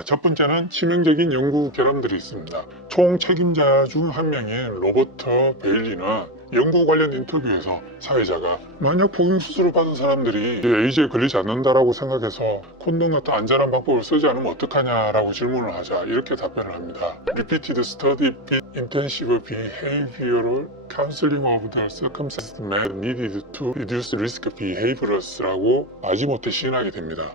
자, 첫 번째는 치명적인 연구 결함들이 있습니다. 총 책임자 중 한 명인 로버트 베일리는 연구 관련 인터뷰에서 사회자가 만약 포경 수술을 받은 사람들이 에이즈에 걸리지 않는다라고 생각해서 콘돔 같은 안전한 방법을 쓰지 않으면 어떡하냐라고 질문을 하자 이렇게 답변을 합니다. Repeated study with intensive behavioral counseling of the circumstances needed to reduce risk behaviors라고 마지못해 시인하게 됩니다.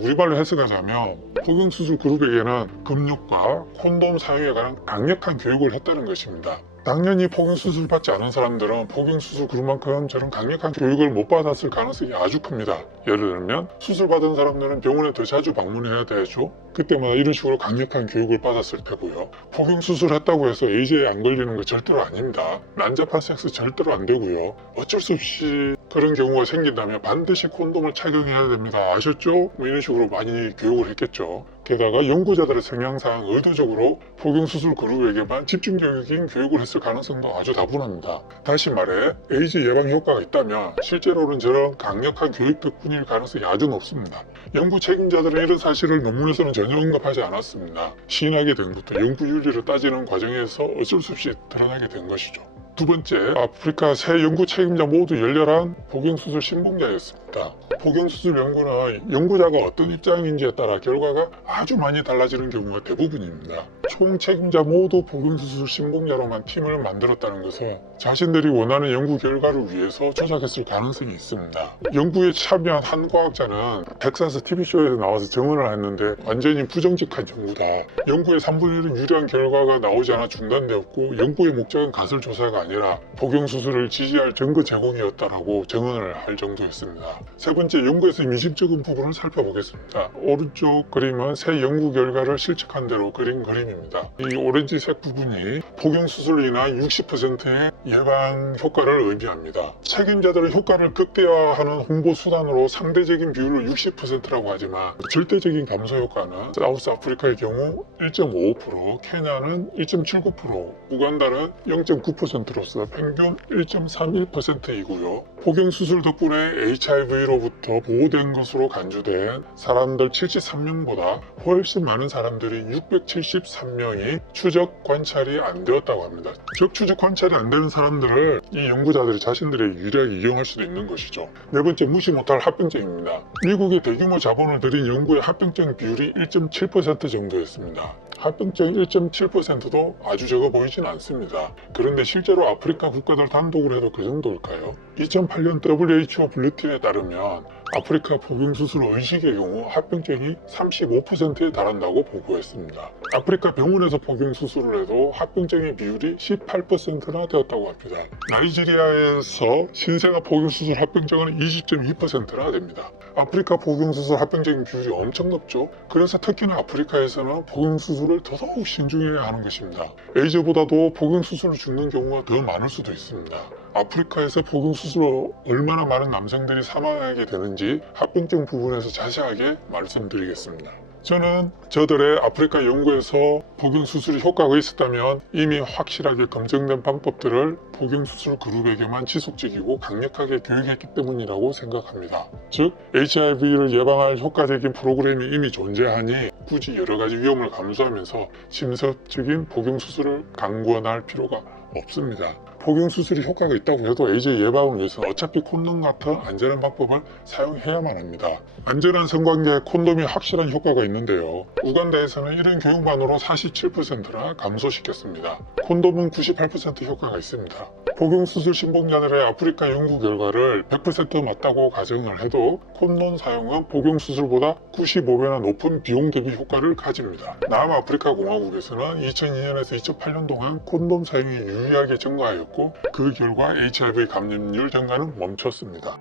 우리말로 해석하자면 포경 수술 그룹에게는 금욕과 콘돔 사용에 관한 강력한 교육을 했다는 것입니다. 당연히 포경 수술 받지 않은 사람들은 포경 수술 그룹만큼 저런 강력한 교육을 못 받았을 가능성이 아주 큽니다. 예를 들면 수술 받은 사람들은 병원에 더 자주 방문해야 되죠. 그때마다 이런 식으로 강력한 교육을 받았을 테고요. 포경 수술했다고 해서 에이즈에 안 걸리는 거 절대로 아닙니다. 난잡한 섹스 절대로 안 되고요. 어쩔 수 없이 그런 경우가 생긴다면 반드시 콘돔을 착용해야 됩니다. 아셨죠? 뭐 이런 식으로 많이 교육을 했겠죠. 게다가 연구자들의 성향상 의도적으로 포경 수술 그룹에게만 집중적인 교육을 했을 가능성도 아주 다분합니다. 다시 말해 에이즈 예방 효과가 있다면 실제로는 저런 강력한 교육 덕분일 가능성이 아주 높습니다. 연구 책임자들은 이런 사실을 논문에서는 전혀 언급하지 않았습니다. 시인하게 된 것도 연구 윤리를 따지는 과정에서 어쩔 수 없이 드러나게 된 것이죠. 두 번째, 아프리카 세 연구 책임자 모두 열렬한 포경수술 신봉자였습니다. 포경수술 연구는 연구자가 어떤 입장인지에 따라 결과가 아주 많이 달라지는 경우가 대부분입니다. 총 책임자 모두 포경수술 신봉자로만 팀을 만들었다는 것은 자신들이 원하는 연구 결과를 위해서 조작했을 가능성이 있습니다. 연구에 참여한 한 과학자는 텍사스 TV쇼에서 나와서 증언을 했는데 완전히 부정직한 연구다. 연구의 3분의 1은 유리한 결과가 나오지 않아 중단되었고 연구의 목적은 가설 조사가 아니라 포경수술을 지지할 증거 제공이었다라고 증언을 할 정도였습니다. 세 번째, 연구에서 미심쩍은 부분을 살펴보겠습니다. 오른쪽 그림은 새 연구 결과를 실측한 대로 그린 그림입니다. 이 오렌지색 부분이 포경수술로 인한 60%의 예방 효과를 의미합니다. 책임자들은 효과를 극대화하는 홍보 수단으로 상대적인 비율을 60%라고 하지만 절대적인 감소 효과는 사우스 아프리카의 경우 1.55%, 케냐는 1.79%, 우간다는 0.9%로서 평균 1.31%이고요. 포경수술 덕분에 HIV로부터 보호된 것으로 간주된 사람들 73명보다 훨씬 많은 사람들이 673명이 추적 관찰이 안 되었다고 합니다. 즉 추적 관찰이 안 되는 사람들을 이 연구자들이 자신들의 유리하게 이용할 수도 있는 것이죠. 네 번째, 무시 못할 합병증입니다. 미국이 대규모 자본을 들인 연구의 합병증 비율이 1.7% 정도였습니다. 합병증 1.7%도 아주 적어 보이진 않습니다. 그런데 실제로 아프리카 국가들 단독으로 해도 그 정도일까요? 2008년 WHO 블루팀에 따르면 아프리카 포경수술 의식의 경우 합병증이 35%에 달한다고 보고했습니다. 아프리카 병원에서 포경수술을 해도 합병증의 비율이 18%나 되었다고 합니다. 나이지리아에서 신생아 포경수술 합병증은 20.2%나 됩니다. 아프리카 포경수술 합병증 비율이 엄청 높죠. 그래서 특히나 아프리카에서는 포경수술을 더더욱 신중해야 하는 것입니다. 에이즈보다도 포경수술로 죽는 경우가 더 많을 수도 있습니다. 아프리카에서 포경수술로 얼마나 많은 남성들이 사망하게 되는지 합병증 부분에서 자세하게 말씀드리겠습니다. 저는 저들의 아프리카 연구에서 포경수술이 효과가 있었다면 이미 확실하게 검증된 방법들을 포경수술 그룹에게만 지속적이고 강력하게 교육했기 때문이라고 생각합니다. 즉 HIV를 예방할 효과적인 프로그램이 이미 존재하니 굳이 여러가지 위험을 감수하면서 침섭적인 포경수술을 강권할 필요가 없습니다. 포경수술이 효과가 있다고 해도 에이즈 예방을 위해서는 어차피 콘돔 같은 안전한 방법을 사용해야만 합니다. 안전한 성관계에 콘돔이 확실한 효과가 있는데요. 우간다에서는 이런 교육만으로 47%나 감소시켰습니다. 콘돔은 98% 효과가 있습니다. 포경수술 신봉자들의 아프리카 연구 결과를 100% 맞다고 가정을 해도 콘돔 사용은 포경수술보다 95배나 높은 비용 대비 효과를 가집니다. 남아프리카 공화국에서는 2002년에서 2008년 동안 콘돔 사용이 유의하게 증가하였고 그 결과 HIV 감염률 증가는 멈췄습니다.